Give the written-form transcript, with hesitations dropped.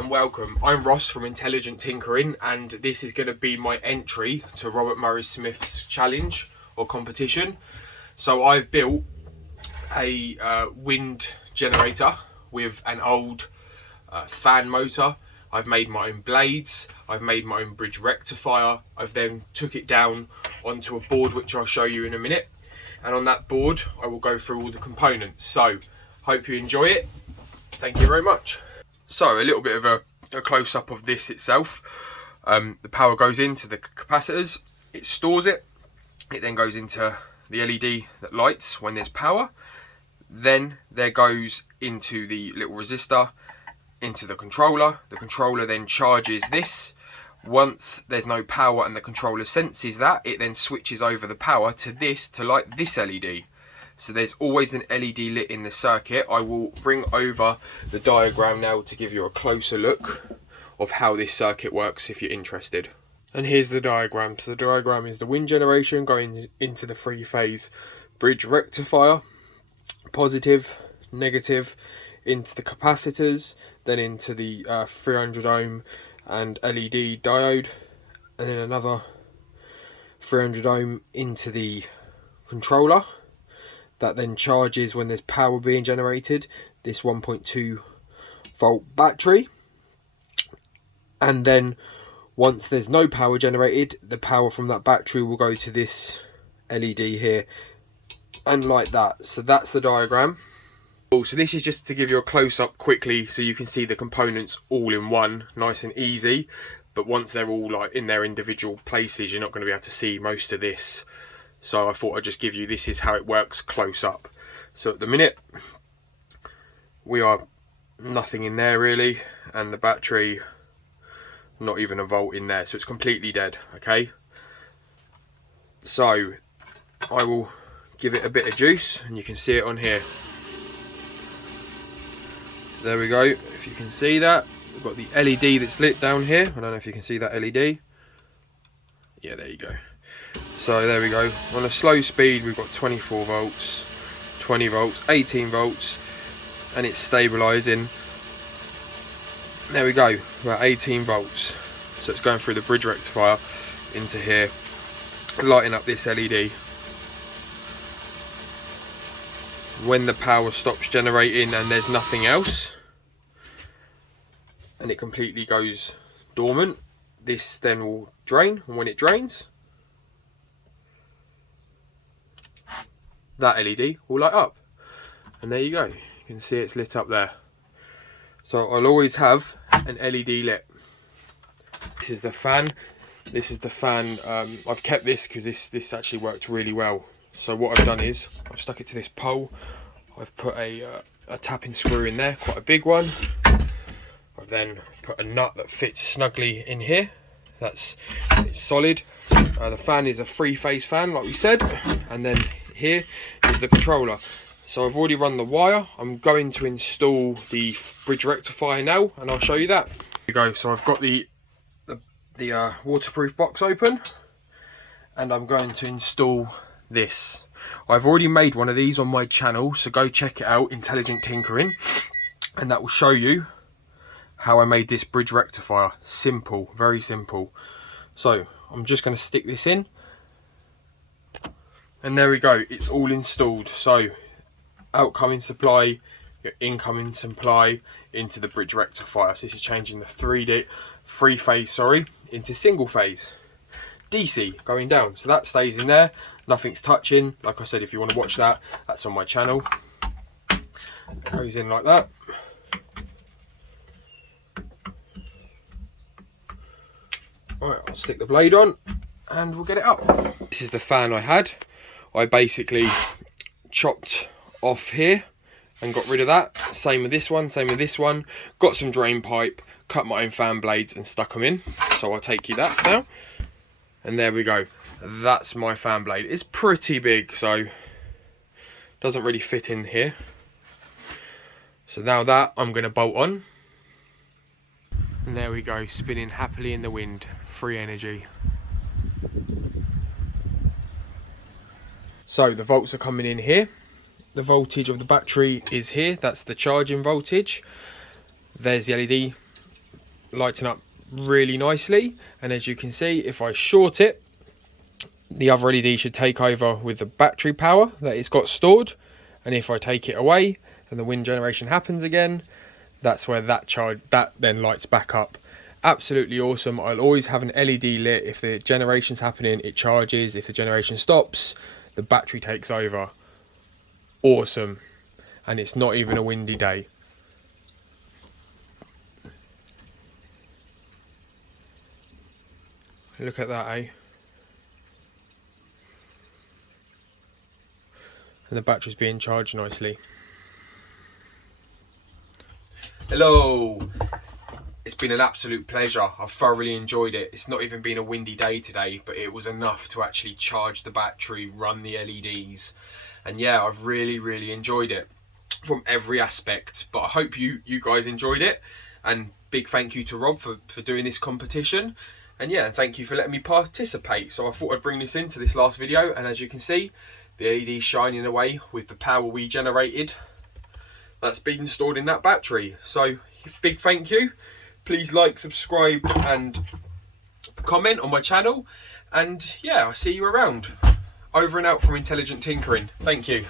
and welcome. I'm Ross from Intelligent Tinkering, and this is going to be my entry to Robert Murray Smith's challenge or competition. So I've built a wind generator with an old fan motor. I've made my own blades, I've made my own bridge rectifier. I've then took it down onto a board which I'll show you in a minute, and on that board I will go through all the components. So hope you enjoy it. Thank you very much. So a little bit of a close-up of this itself. The power goes into the capacitors, it stores it, it then goes into the LED that lights when there's power, then there goes into the little resistor, into the controller then charges this. Once there's no power and the controller senses that, it then switches over the power to this to light this LED. So there's always an LED lit in the circuit. I will bring over the diagram now to give you a closer look of how this circuit works if you're interested. And here's the diagram. So the diagram is the wind generation going into the three-phase bridge rectifier, positive, negative, into the capacitors, then into the 300 ohm and LED diode, and then another 300 ohm into the controller. That then charges when there's power being generated, this 1.2 volt battery. And then once there's no power generated, the power from that battery will go to this LED here and light that. So that's the diagram. So this is just to give you a close-up quickly so you can see the components all in one, nice and easy. But once they're all like in their individual places, you're not going to be able to see most of this. So I thought I'd just give you, this is how it works close up. So at the minute, we are nothing in there really, and the battery, not even a volt in there, so it's completely dead, okay? So I will give it a bit of juice, and you can see it on here. There we go, if you can see that. We've got the LED that's lit down here. I don't know if you can see that LED. Yeah, there you go. So there we go, on a slow speed we've got 24 volts, 20 volts, 18 volts, and it's stabilising. There we go, about 18 volts. So it's going through the bridge rectifier into here, lighting up this LED. When the power stops generating and there's nothing else, and it completely goes dormant, this then will drain, and when it drains, that LED will light up, and there you go, you can see it's lit up there. So I'll always have an LED lit. This is the fan. I've kept this because this actually worked really well. So what I've done is I've stuck it to this pole. I've put a tapping screw in there, quite a big one. I've then put a nut that fits snugly in here. It's solid. The fan is a three-phase fan like we said, and then here is the controller. So I've already run the wire. I'm going to install the bridge rectifier now, and I'll show you that. Here we go. So I've got the waterproof box open, and I'm going to install this. I've already made one of these on my channel, so go check it out, Intelligent Tinkering, and that will show you how I made this bridge rectifier. Simple, very simple. So I'm just going to stick this in. And there we go, it's all installed. So outgoing supply, your incoming supply into the bridge rectifier. So this is changing the three phase into single phase. DC going down, so that stays in there, nothing's touching. Like I said, if you want to watch that, that's on my channel. It goes in like that. Alright, I'll stick the blade on and we'll get it up. This is the fan I had. I basically chopped off here and got rid of that. Same with this one, same with this one. Got some drain pipe, cut my own fan blades and stuck them in. So I'll take you that now. And there we go. That's my fan blade. It's pretty big, so doesn't really fit in here. So now that I'm going to bolt on. And there we go, spinning happily in the wind. Free energy. So the volts are coming in here. The voltage of the battery is here. That's the charging voltage. There's the LED lighting up really nicely. And as you can see, if I short it, the other LED should take over with the battery power that it's got stored. And if I take it away and the wind generation happens again, that's where that then lights back up. Absolutely awesome. I'll always have an LED lit. If the generation's happening, it charges. If the generation stops, the battery takes over. Awesome. And it's not even a windy day. Look at that, eh? And the battery's being charged nicely. Hello. It's been an absolute pleasure. I've thoroughly enjoyed it. It's not even been a windy day today, but it was enough to actually charge the battery, run the LEDs. And yeah, I've really enjoyed it from every aspect. But I hope you guys enjoyed it. And big thank you to Rob for doing this competition. And yeah, thank you for letting me participate. So I thought I'd bring this into this last video. And as you can see, the LED's shining away with the power we generated that's been stored in that battery. So big thank you. Please like, subscribe and comment on my channel. And yeah, I'll see you around. Over and out from Intelligent Tinkering. Thank you.